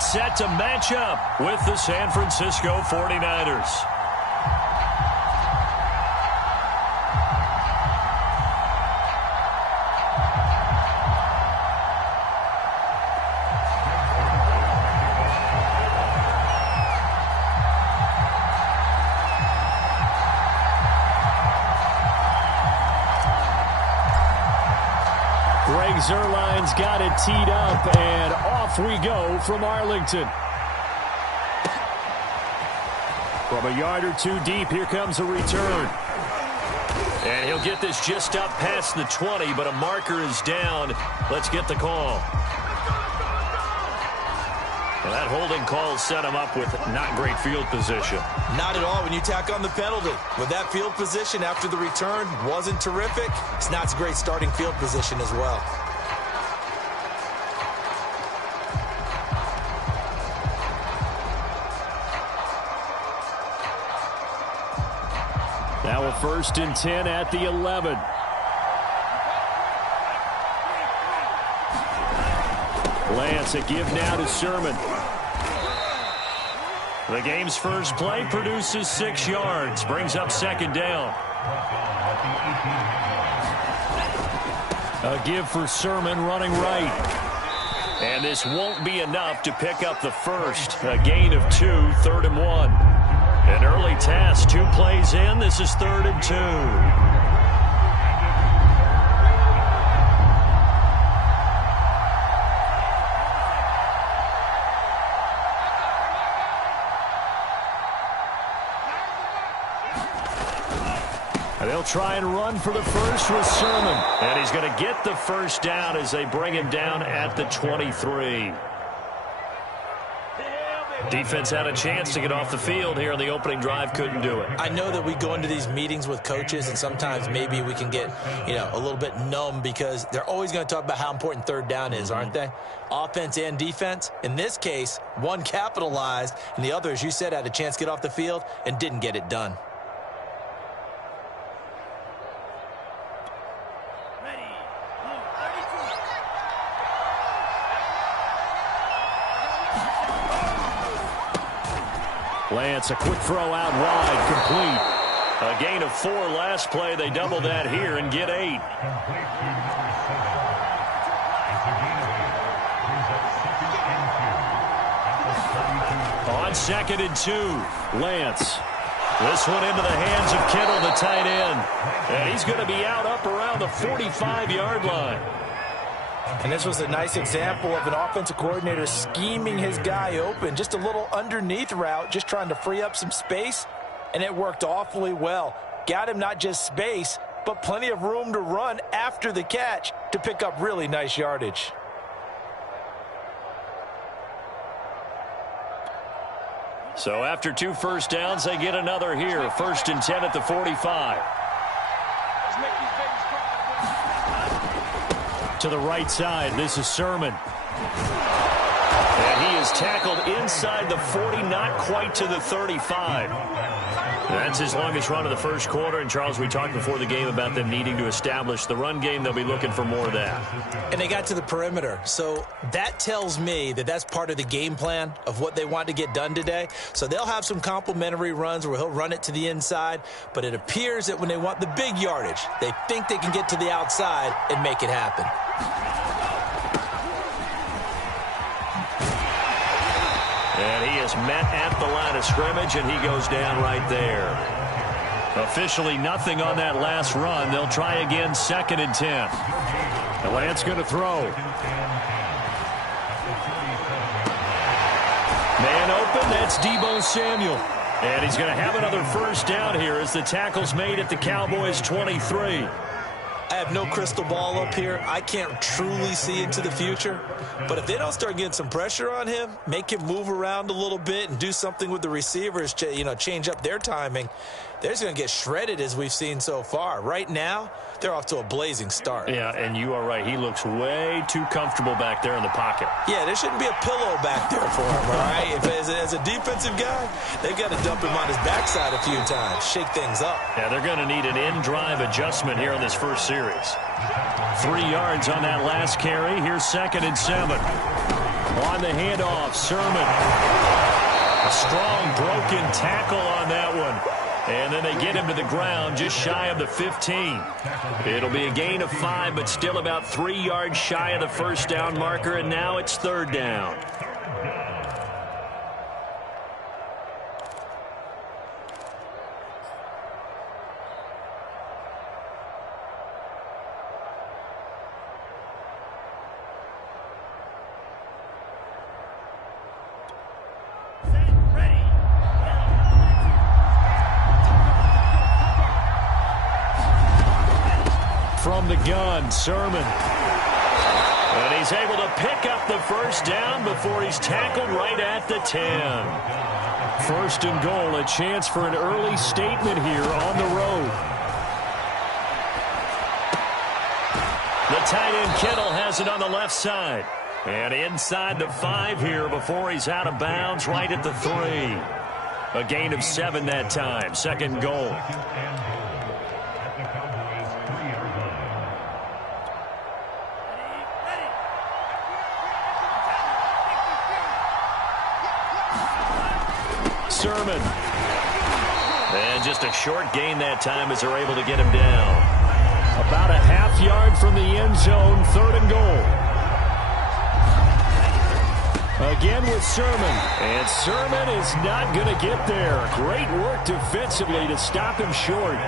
gets set to match up with the San Francisco 49ers. Zerline's got it teed up, and off we go from Arlington. From a yard or two deep, here comes a return. And he'll get this just up past the 20, but a marker is down. Let's get the call. Well, that holding call set him up with not great field position. Not at all when you tack on the penalty. With that field position after the return wasn't terrific, it's not a great starting field position as well. Now a 1st and 10 at the 11. Lance, a give now to Sermon. The game's first play produces 6 yards, brings up 2nd down. A give for Sermon running right. And this won't be enough to pick up the first. A gain of 2, 3rd and 1. An early task, 2 plays in. This is 3rd and 2. They'll try and run for the first with Sermon. And he's going to get the first down as they bring him down at the 23. Defense had a chance to get off the field here on the opening drive, couldn't do it. I know that we go into these meetings with coaches, and sometimes maybe we can get, a little bit numb because they're always going to talk about how important 3rd down is, aren't they? Offense and defense. In this case, one capitalized, and the other, as you said, had a chance to get off the field and didn't get it done. Lance, a quick throw out wide, complete. A gain of 4 last play. They double that here and get 8. On 2nd and 2, Lance. This one into the hands of Kittle, the tight end. And he's going to be out up around the 45-yard line. And this was a nice example of an offensive coordinator scheming his guy open. Just a little underneath route, just trying to free up some space. And it worked awfully well. Got him not just space, but plenty of room to run after the catch to pick up really nice yardage. So after 2 first downs, they get another here. 1st and 10 at the 45. To the right side, this is Sermon. And he is tackled inside the 40, not quite to the 35. That's his longest run of the first quarter. And, Charles, we talked before the game about them needing to establish the run game. They'll be looking for more of that. And they got to the perimeter. So that tells me that that's part of the game plan of what they want to get done today. So they'll have some complementary runs where he'll run it to the inside. But it appears that when they want the big yardage, they think they can get to the outside and make it happen. And he is met at the line of scrimmage, and he goes down right there. Officially nothing on that last run. They'll try again, 2nd and 10. And Lance going to throw. Man open, that's Deebo Samuel. And he's going to have another first down here as the tackle's made at the Cowboys' 23. I have no crystal ball up here. I can't truly see into the future. But if they don't start getting some pressure on him, make him move around a little bit and do something with the receivers, change up their timing, they're just going to get shredded as we've seen so far. Right now, they're off to a blazing start. Yeah, and you are right. He looks way too comfortable back there in the pocket. Yeah, there shouldn't be a pillow back there for him, all right? If as a defensive guy, they've got to dump him on his backside a few times, shake things up. Yeah, they're going to need an in-drive adjustment here in this first series. 3 yards on that last carry. Here's 2nd and 7. On the handoff, Sermon. A strong broken tackle on that one. And then they get him to the ground just shy of the 15. It'll be a gain of 5, but still about 3 yards shy of the first down marker, and now it's third down. From the gun, Sermon. And he's able to pick up the first down before he's tackled right at the 10. First and goal, a chance for an early statement here on the road. The tight end Kittle has it on the left side. And inside the 5 here before he's out of bounds right at the 3. A gain of 7 that time, second goal. Sermon. And just a short gain that time as they're able to get him down. About a half yard from the end zone, third and goal. Again with Sermon. And Sermon is not going to get there. Great work defensively to stop him short.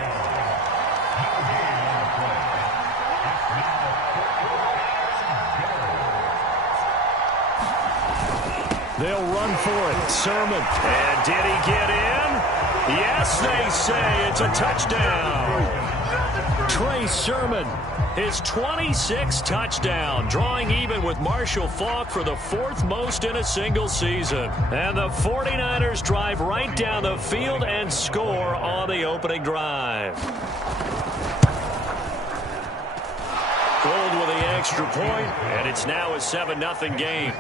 They'll run for it. Sermon. And did he get in? Yes, they say it's a touchdown. Trey Sermon, his 26th touchdown, drawing even with Marshall Faulk for the 4th most in a single season. And the 49ers drive right down the field and score on the opening drive. Gold with the extra point, and it's now a 7-0 game.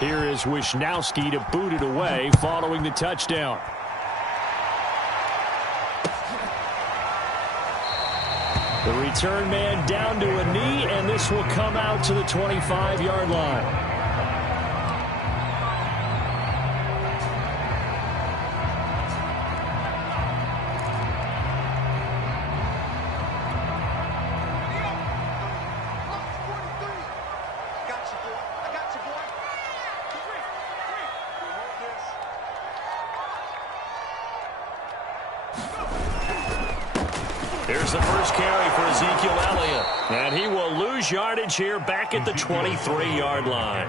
Here is Wisnowski to boot it away following the touchdown. The return man down to a knee, and this will come out to the 25-yard line. Here's the first carry for Ezekiel Elliott. And he will lose yardage here back at the 23-yard line.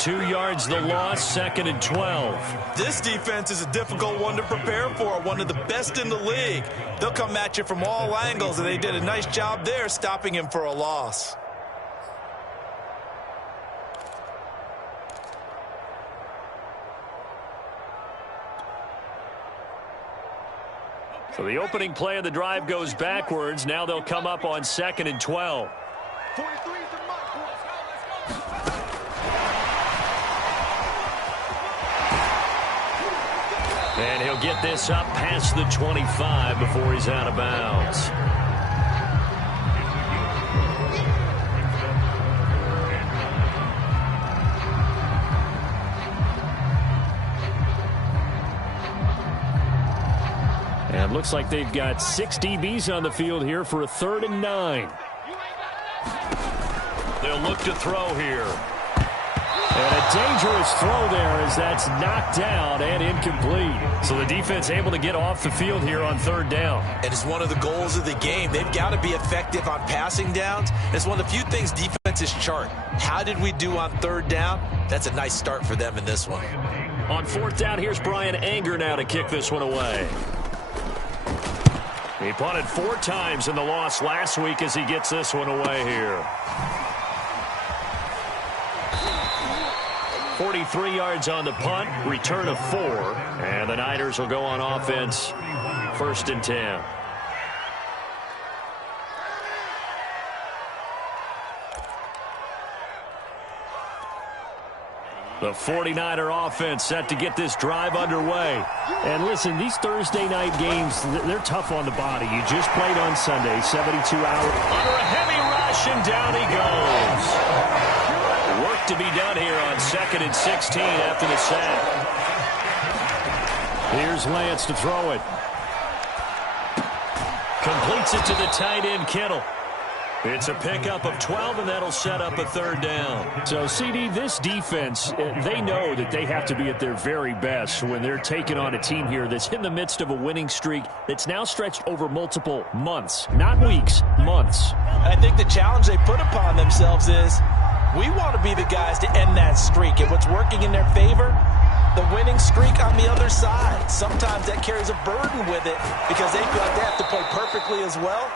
2 yards the loss, second and 12. This defense is a difficult one to prepare for, one of the best in the league. They'll come at you from all angles, and they did a nice job there stopping him for a loss. So the opening play of the drive goes backwards. Now they'll come up on second and 12. And he'll get this up past the 25 before he's out of bounds. And looks like they've got 6 DBs on the field here for a 3rd and 9. They'll look to throw here. And a dangerous throw there as that's knocked down and incomplete. So the defense able to get off the field here on 3rd down. And it's one of the goals of the game. They've got to be effective on passing downs. It's one of the few things defenses chart. How did we do on 3rd down? That's a nice start for them in this one. On 4th down, here's Brian Anger now to kick this one away. He punted 4 times in the loss last week as he gets this one away here. 43 yards on the punt, return of 4, and the Niners will go on offense, 1st and 10. The 49er offense set to get this drive underway. And listen, these Thursday night games, they're tough on the body. You just played on Sunday, 72 hours. Under a heavy rush, and down he goes. Work to be done here on 2nd and 16 after the sack. Here's Lance to throw it. Completes it to the tight end, Kittle. It's a pickup of 12, and that'll set up a 3rd down. So, CD, this defense, they know that they have to be at their very best when they're taking on a team here that's in the midst of a winning streak that's now stretched over multiple months. Not weeks, months. I think the challenge they put upon themselves is we want to be the guys to end that streak. And what's working in their favor? The winning streak on the other side. Sometimes that carries a burden with it because they feel like they have to play perfectly as well.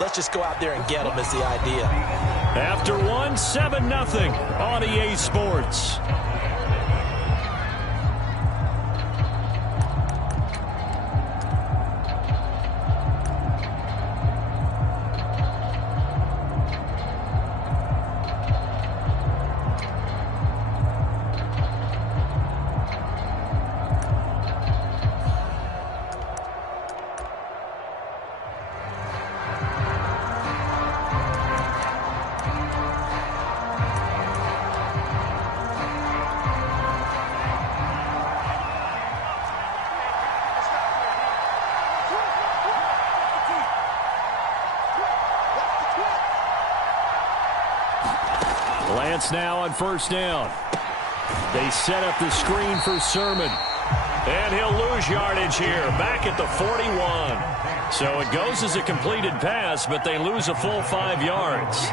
Let's just go out there and get them is the idea. After 1, 7-0 on EA Sports. Lance now on 1st down. They set up the screen for Sermon. And he'll lose yardage here, back at the 41. So it goes as a completed pass, but they lose a full 5 yards.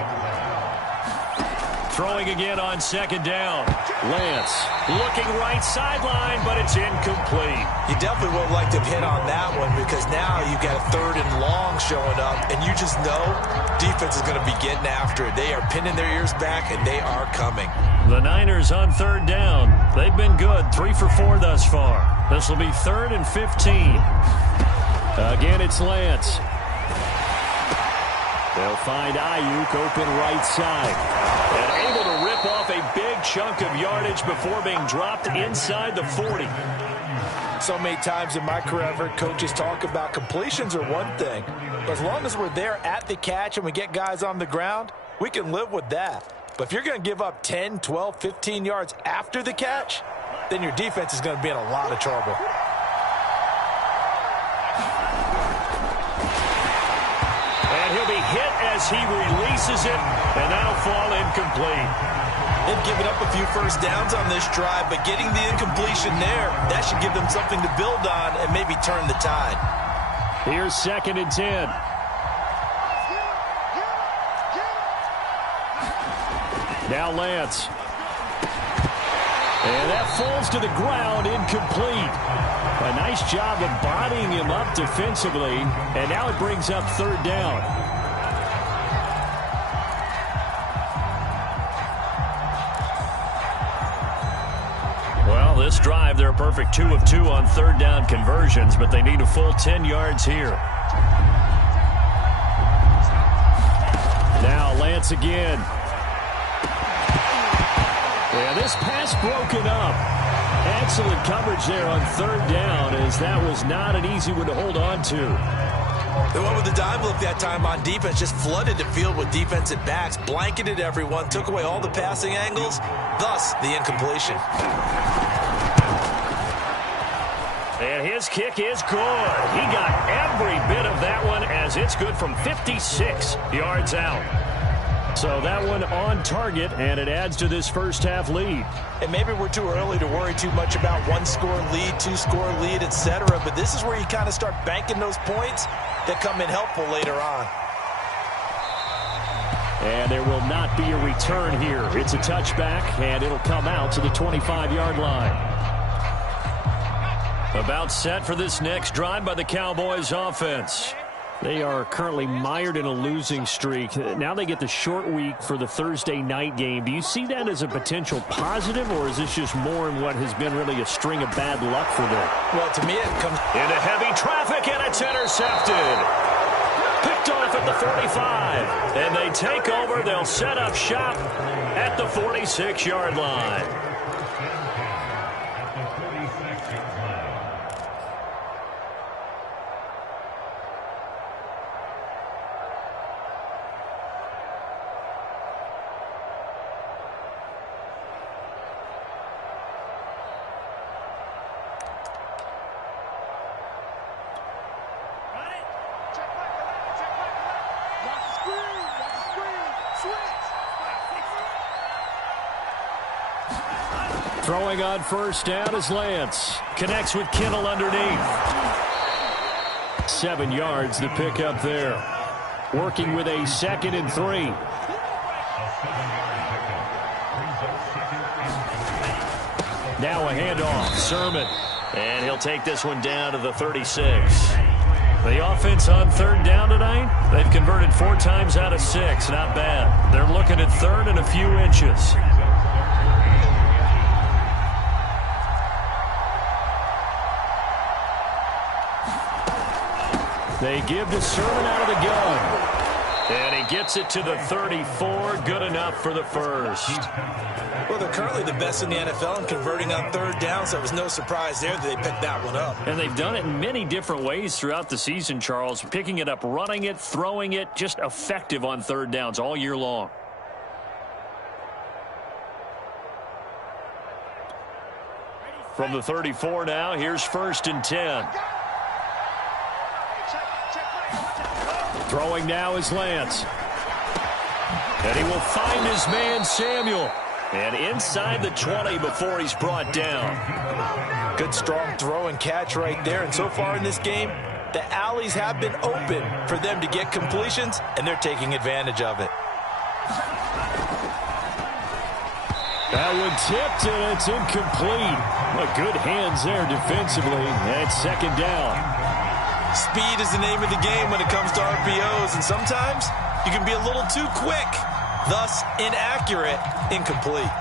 Throwing again on 2nd down. Lance looking right sideline, but it's incomplete. You definitely would like to hit on that one because now you've got a 3rd and long showing up, and you just know defense is going to be getting after it. They are pinning their ears back, and they are coming. The Niners on 3rd down. They've been good, 3 for 4 thus far. This will be 3rd and 15. Again, it's Lance. They'll find Ayuk open right side. And able to rip off a big chunk of yardage before being dropped inside the 40. So many times in my career, I've heard coaches talk about completions are one thing. But as long as we're there at the catch and we get guys on the ground, we can live with that. But if you're going to give up 10, 12, 15 yards after the catch, then your defense is going to be in a lot of trouble. And he'll be hit as he releases it, and that'll fall incomplete. They've given up a few first downs on this drive, but getting the incompletion there, that should give them something to build on and maybe turn the tide. Here's 2nd and 10. Now Lance. And that falls to the ground, incomplete. A nice job of bodying him up defensively, and now it brings up 3rd down. Well, this drive, they're a perfect 2 of 2 on 3rd down conversions, but they need a full 10 yards here. Now Lance again. Yeah, this pass broken up. Excellent coverage there on 3rd down, as that was not an easy one to hold on to. They went with the dime look that time on defense, just flooded the field with defensive backs, blanketed everyone, took away all the passing angles, thus the incompletion. And his kick is good. He got every bit of that one, as it's good from 56 yards out. So that one on target, and it adds to this first half lead. And maybe we're too early to worry too much about 1-score lead, 2-score lead, etc. But this is where you kind of start banking those points that come in helpful later on. And there will not be a return here. It's a touchback, and it'll come out to the 25-yard line. About set for this next drive by the Cowboys offense. They are currently mired in a losing streak. Now they get the short week for the Thursday night game. Do you see that as a potential positive, or is this just more in what has been really a string of bad luck for them? Well, to me, it comes into heavy traffic, and it's intercepted. Picked off at the 45. And they take over. They'll set up shop at the 46-yard line. Throwing on first down is Lance. Connects with Kittle underneath. 7 yards to pick up there. Working with a 2nd and 3. Now a handoff. Sermon. And he'll take this one down to the 36. The offense on 3rd down tonight, they've converted 4 times out of 6. Not bad. They're looking at 3rd and a few inches. They give to Sermon out of the gun. And he gets it to the 34. Good enough for the first. Well, they're currently the best in the NFL in converting on 3rd down, so it was no surprise there that they picked that one up. And they've done it in many different ways throughout the season, Charles. Picking it up, running it, throwing it, just effective on 3rd downs all year long. From the 34 now, here's 1st and 10. Throwing now is Lance. And he will find his man, Samuel. And inside the 20 before he's brought down. Good, strong throw and catch right there. And so far in this game, the alleys have been open for them to get completions, and they're taking advantage of it. That one tipped, and it's incomplete. Well, good hands there defensively. And it's 2nd down. Speed is the name of the game when it comes to RPOs, and sometimes you can be a little too quick, thus inaccurate, incomplete.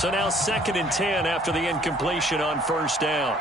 So now 2nd and 10 after the incompletion on 1st down.